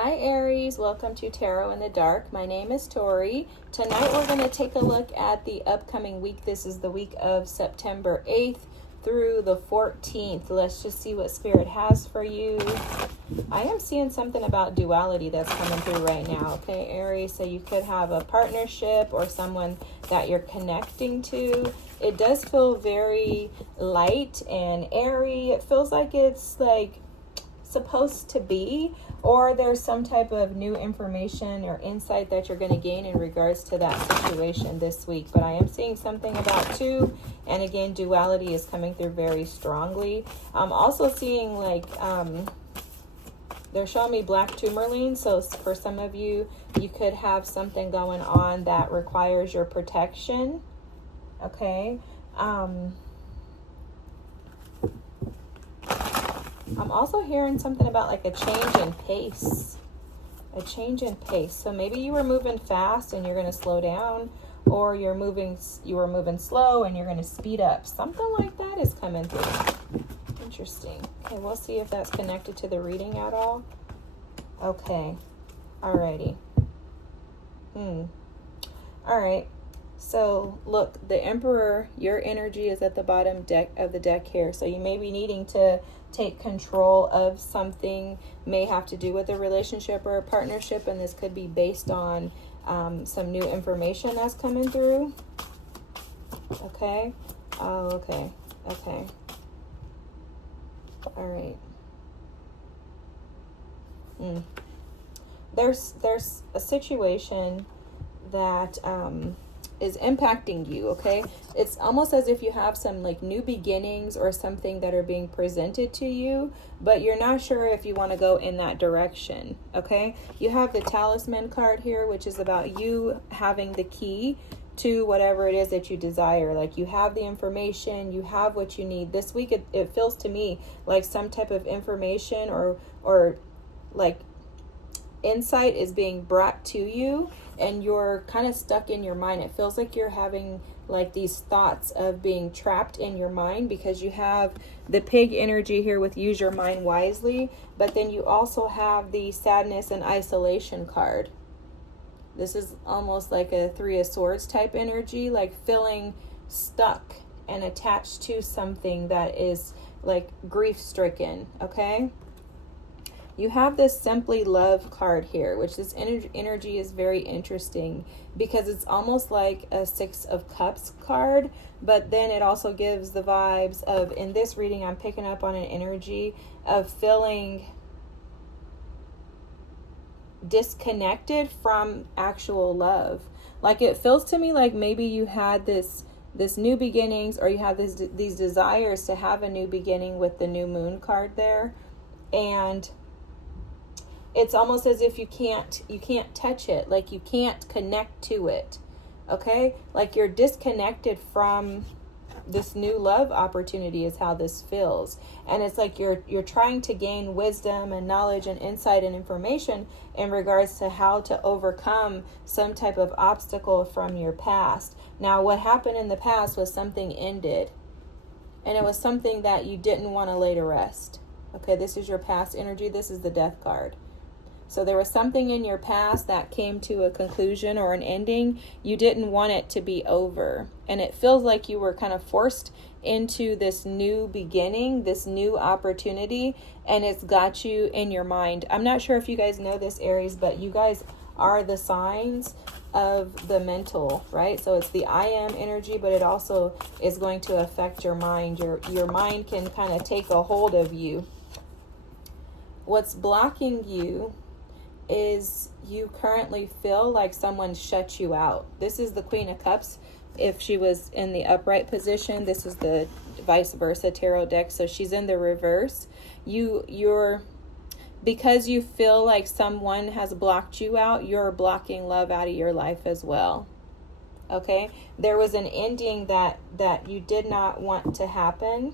Hi Aries, welcome to Tarot in the Dark. My name is Tori. Tonight we're going to take a look at the upcoming week. This is the week of September 8th through the 14th. Let's just see what Spirit has for you. I am seeing something about duality that's coming through right now, okay, Aries? So you could have a partnership or someone that you're connecting to. It does feel very light and airy. It feels like it's like supposed to be, or there's some type of new information or insight that you're going to gain in regards to that situation this week. But I am seeing something about two, and again, duality is coming through very strongly. I'm also seeing like they're showing me black tourmaline, so for some of you, you could have something going on that requires your protection, okay? I'm also hearing something about like a change in pace. A change in pace. So maybe you were moving fast and you're going to slow down, or you were moving slow and you're going to speed up. Something like that is coming through. Interesting. Okay, we'll see if that's connected to the reading at all. Okay. Alrighty. All right. So look, the Emperor, your energy is at the bottom deck of the deck here. So you may be needing to take control of something, may have to do with a relationship or a partnership, and this could be based on some new information that's coming through. Okay. Oh, okay. Okay. All right. There's a situation that is impacting you, okay? It's almost as if you have some like new beginnings or something that are being presented to you, but you're not sure if you want to go in that direction, okay? You have the Talisman card here, which is about you having the key to whatever it is that you desire. Like you have the information, you have what you need. This week it feels to me like some type of information or like insight is being brought to you, and you're kind of stuck in your mind. It feels like you're having like these thoughts of being trapped in your mind, because you have the pig energy here with use your mind wisely, but then you also have the sadness and isolation card. This is almost like a Three of Swords type energy, like feeling stuck and attached to something that is like grief stricken, okay? You have this Simply Love card here, which this energy is very interesting because it's almost like a Six of Cups card, but then it also gives the vibes of, in this reading, I'm picking up on an energy of feeling disconnected from actual love. Like it feels to me like maybe you had this new beginnings, or you have these desires to have a new beginning with the New Moon card there, and it's almost as if you can't touch it, like you can't connect to it, okay? Like you're disconnected from this new love opportunity is how this feels. And it's like you're trying to gain wisdom and knowledge and insight and information in regards to how to overcome some type of obstacle from your past. Now, what happened in the past was something ended, and it was something that you didn't want to lay to rest. Okay, this is your past energy. This is the Death card. So there was something in your past that came to a conclusion or an ending. You didn't want it to be over. And it feels like you were kind of forced into this new beginning, this new opportunity, and it's got you in your mind. I'm not sure if you guys know this, Aries, but you guys are the signs of the mental, right? So it's the I am energy, but it also is going to affect your mind. Your mind can kind of take a hold of you. What's blocking you is you currently feel like someone shut you out. This is the Queen of Cups. If she was in the upright position, this is the vice versa tarot deck. So she's in the reverse. You're because you feel like someone has blocked you out, you're blocking love out of your life as well. Okay? There was an ending that you did not want to happen.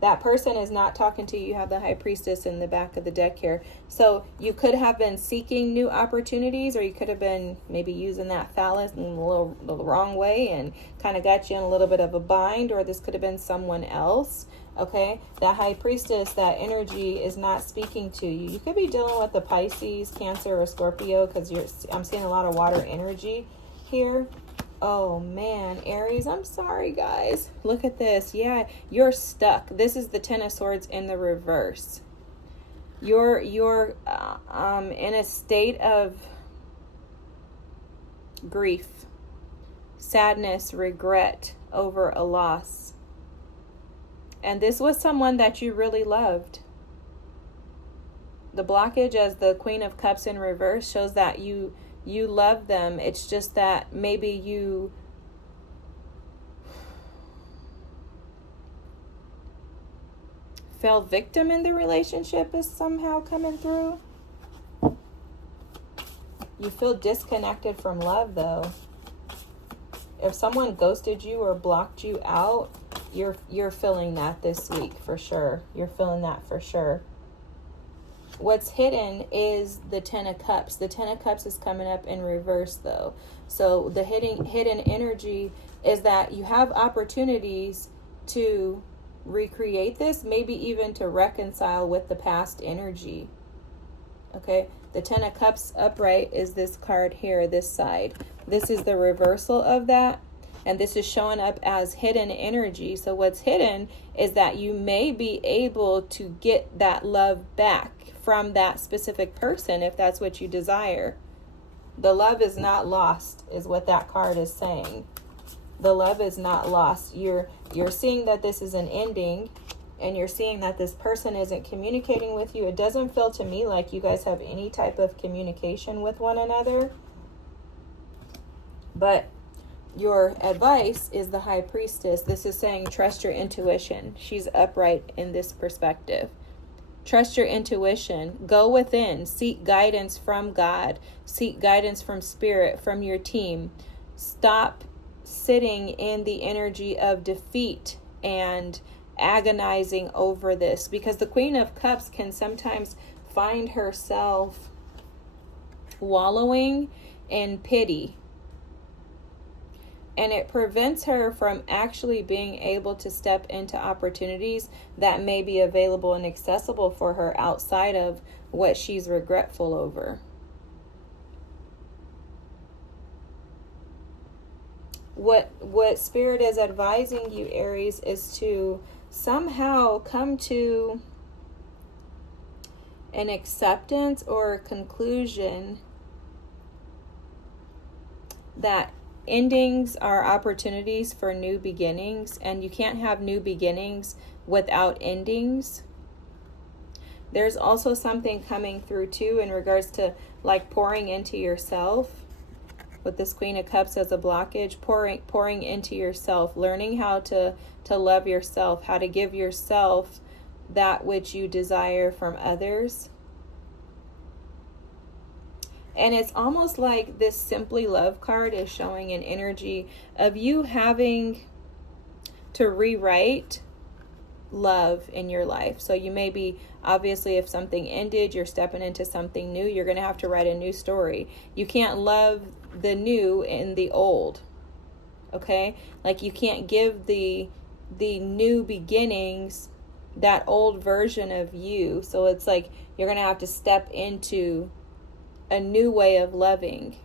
That person is not talking to you. You have the High Priestess in the back of the deck here. So you could have been seeking new opportunities, or you could have been maybe using that phallus in the wrong way and kind of got you in a little bit of a bind, or this could have been someone else. Okay, that high priestess, that energy is not speaking to you. You could be dealing with the Pisces, Cancer, or Scorpio, because I'm seeing a lot of water energy here. Oh man, Aries, I'm sorry guys. Look at this. Yeah, you're stuck. This is the Ten of Swords in the reverse. You're in a state of grief, sadness, regret over a loss. And this was someone that you really loved. The blockage as the Queen of Cups in reverse shows that you love them. It's just that maybe you fell victim in the relationship is somehow coming through. You feel disconnected from love though. If someone ghosted you or blocked you out, you're feeling that this week for sure. You're feeling that for sure. What's hidden is the Ten of Cups. The Ten of Cups is coming up in reverse though. So the hidden energy is that you have opportunities to recreate this, maybe even to reconcile with the past energy. Okay, the Ten of Cups upright is this card here, this side. This is the reversal of that, and this is showing up as hidden energy. So what's hidden is that you may be able to get that love back from that specific person if that's what you desire. The love is not lost, is what that card is saying. The love is not lost. You're seeing that this is an ending, and you're seeing that this person isn't communicating with you. It doesn't feel to me like you guys have any type of communication with one another. But your advice is the High Priestess. This is saying trust your intuition. She's upright in this perspective. Trust your intuition. Go within. Seek guidance from God. Seek guidance from Spirit, from your team. Stop sitting in the energy of defeat and agonizing over this, because the Queen of Cups can sometimes find herself wallowing in pity, and it prevents her from actually being able to step into opportunities that may be available and accessible for her outside of what she's regretful over. What Spirit is advising you, Aries, is to somehow come to an acceptance or a conclusion that endings are opportunities for new beginnings, and you can't have new beginnings without endings. There's also something coming through too in regards to like pouring into yourself. With this Queen of Cups as a blockage, pouring into yourself, learning how to love yourself, how to give yourself that which you desire from others. And it's almost like this Simply Love card is showing an energy of you having to rewrite love in your life. So you may be, obviously, if something ended, you're stepping into something new. You're going to have to write a new story. You can't love the new in the old. Okay? Like you can't give the new beginnings that old version of you. So it's like you're going to have to step into a new way of loving.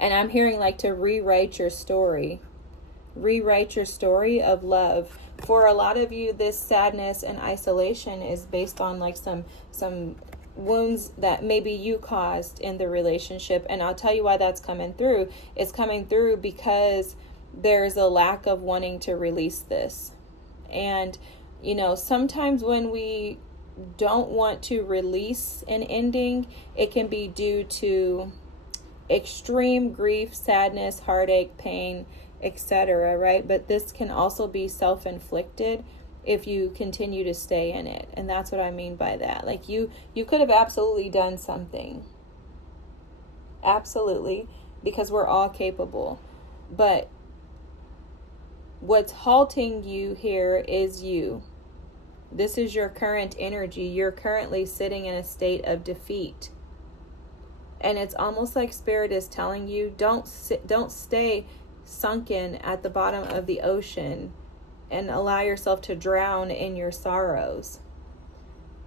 And I'm hearing like to rewrite your story. Rewrite your story of love. For a lot of you, this sadness and isolation is based on like some wounds that maybe you caused in the relationship. And I'll tell you why that's coming through. It's coming through because there's a lack of wanting to release this. And, you know, sometimes when we don't want to release an ending, it can be due to extreme grief, sadness, heartache, pain, etc., right? But this can also be self-inflicted if you continue to stay in it. And that's what I mean by that. Like you could have absolutely done something. Absolutely. Because we're all capable. But what's halting you here is you. This is your current energy. You're currently sitting in a state of defeat. And it's almost like Spirit is telling you, don't stay sunken at the bottom of the ocean and allow yourself to drown in your sorrows.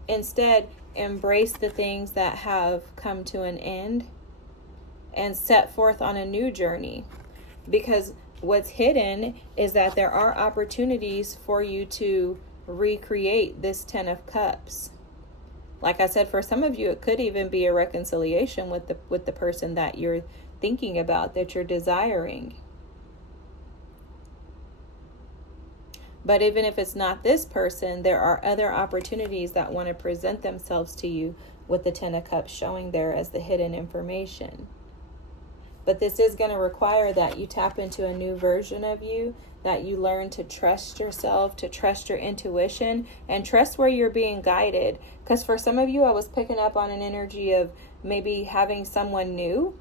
Instead, embrace the things that have come to an end and set forth on a new journey. Because what's hidden is that there are opportunities for you to recreate this 10 of Cups. Like I said, for some of you, it could even be a reconciliation with the person that you're thinking about, that you're desiring. But even if it's not this person, there are other opportunities that want to present themselves to you with the 10 of Cups showing there as the hidden information. But this is going to require that you tap into a new version of you, that you learn to trust yourself, to trust your intuition, and trust where you're being guided. Because for some of you, I was picking up on an energy of maybe having someone new.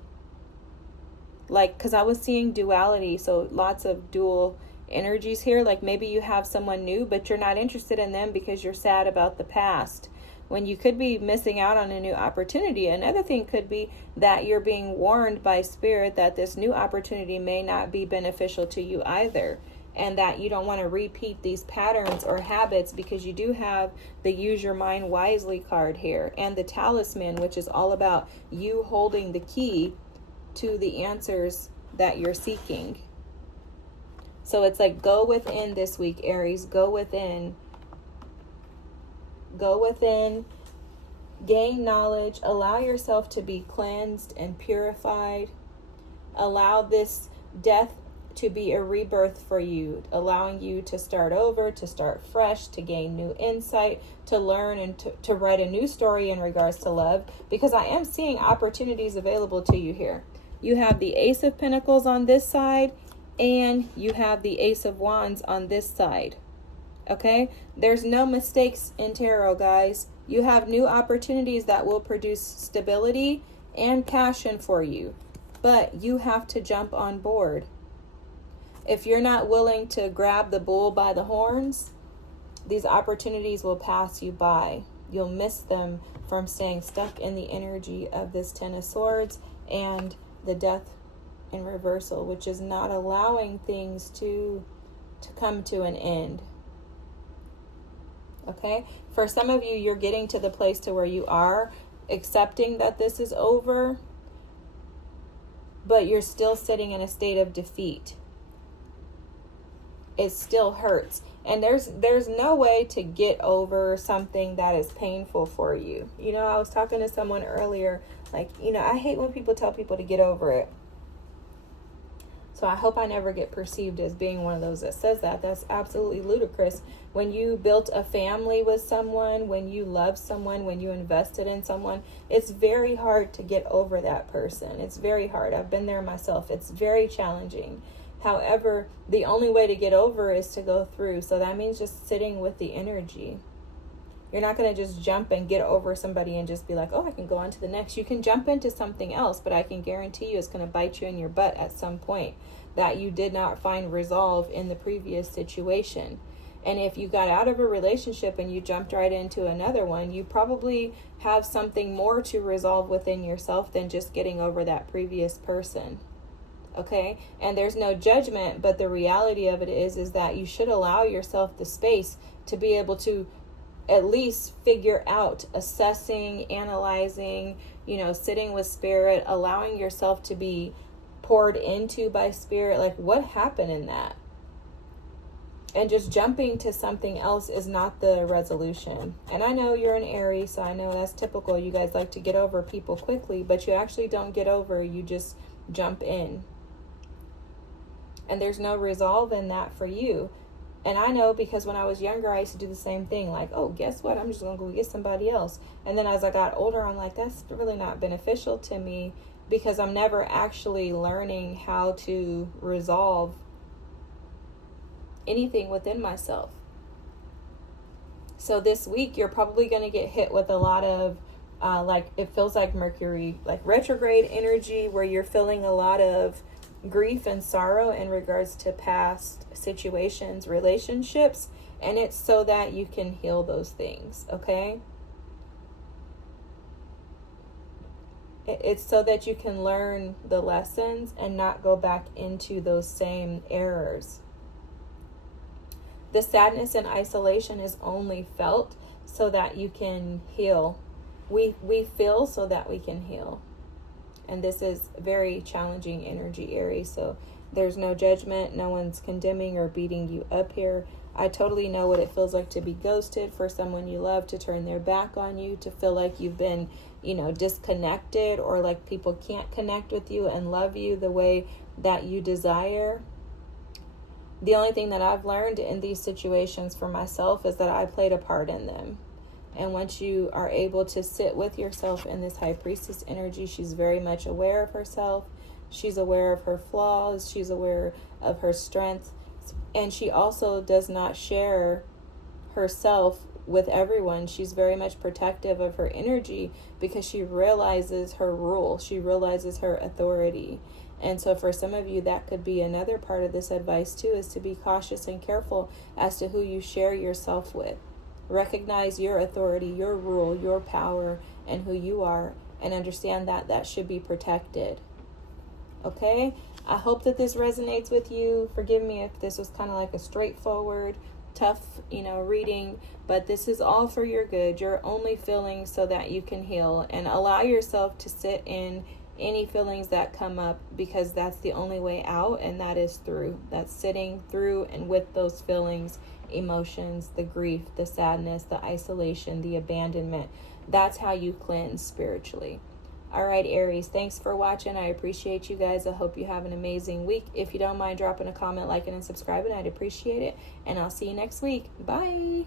Like, because I was seeing duality, so lots of dual energies here. Like maybe you have someone new, but you're not interested in them because you're sad about the past, when you could be missing out on a new opportunity. Another thing could be that you're being warned by Spirit that this new opportunity may not be beneficial to you either, and that you don't want to repeat these patterns or habits, because you do have the Use Your Mind Wisely card here, and the Talisman, which is all about you holding the key to the answers that you're seeking. So it's like, go within this week, Aries. Go within. Go within. Gain knowledge. Allow yourself to be cleansed and purified. Allow this death to be a rebirth for you, allowing you to start over, to start fresh, to gain new insight, to learn, and to write a new story in regards to love, because I am seeing opportunities available to you here. You have the Ace of Pentacles on this side, and you have the Ace of Wands on this side. Okay? There's no mistakes in tarot, guys. You have new opportunities that will produce stability and passion for you, but you have to jump on board. If you're not willing to grab the bull by the horns, these opportunities will pass you by. You'll miss them from staying stuck in the energy of this 10 of Swords and the Death in reversal, which is not allowing things to come to an end. Okay? For some of you, you're getting to the place to where you are accepting that this is over, but you're still sitting in a state of defeat. It still hurts. And there's no way to get over something that is painful for you. You know, I was talking to someone earlier, like, you know, I hate when people tell people to get over it. So I hope I never get perceived as being one of those that says that. That's absolutely ludicrous. When you built a family with someone, when you love someone, when you invested in someone, it's very hard to get over that person. It's very hard. I've been there myself. It's very challenging. However, the only way to get over is to go through. So that means just sitting with the energy. You're not going to just jump and get over somebody and just be like, oh, I can go on to the next. You can jump into something else, but I can guarantee you it's going to bite you in your butt at some point, that you did not find resolve in the previous situation. And if you got out of a relationship and you jumped right into another one, you probably have something more to resolve within yourself than just getting over that previous person. Okay? And there's no judgment, but the reality of it is that you should allow yourself the space to be able to at least figure out, assessing, analyzing, you know, sitting with Spirit, allowing yourself to be poured into by Spirit. Like, what happened in that? And just jumping to something else is not the resolution. And I know you're an Aries, so I know that's typical. You guys like to get over people quickly, but you actually don't get over, you just jump in. And there's no resolve in that for you. And I know, because when I was younger, I used to do the same thing. Like, oh, guess what? I'm just going to go get somebody else. And then as I got older, I'm like, that's really not beneficial to me, because I'm never actually learning how to resolve anything within myself. So this week, you're probably going to get hit with a lot of, like, it feels like Mercury, like retrograde energy, where you're feeling a lot of grief and sorrow in regards to past situations, relationships, and it's so that you can heal those things. Okay? It's so that you can learn the lessons and not go back into those same errors. The sadness and isolation is only felt so that you can heal. We feel so that we can heal. And this is very challenging energy, Aries. So there's no judgment. No one's condemning or beating you up here. I totally know what it feels like to be ghosted, for someone you love to turn their back on you, to feel like you've been, disconnected, or like people can't connect with you and love you the way that you desire. The only thing that I've learned in these situations for myself is that I played a part in them. And once you are able to sit with yourself in this High Priestess energy, she's very much aware of herself. She's aware of her flaws. She's aware of her strengths. And she also does not share herself with everyone. She's very much protective of her energy because she realizes her rule. She realizes her authority. And so for some of you, that could be another part of this advice too, is to be cautious and careful as to who you share yourself with. Recognize your authority, your rule, your power, and who you are, and understand that that should be protected. Okay? I hope that this resonates with you. Forgive me if this was kind of like a straightforward, tough, reading, but this is all for your good. You're only feeling so that you can heal, and allow yourself to sit in any feelings that come up, because that's the only way out, and that is through. That's sitting through and with those feelings, emotions, the grief, the sadness, the isolation, the abandonment. That's how you cleanse spiritually. All right, Aries, thanks for watching. I appreciate you guys. I hope you have an amazing week. If you don't mind dropping a comment, liking, and subscribing, I'd appreciate it. And I'll see you next week. Bye.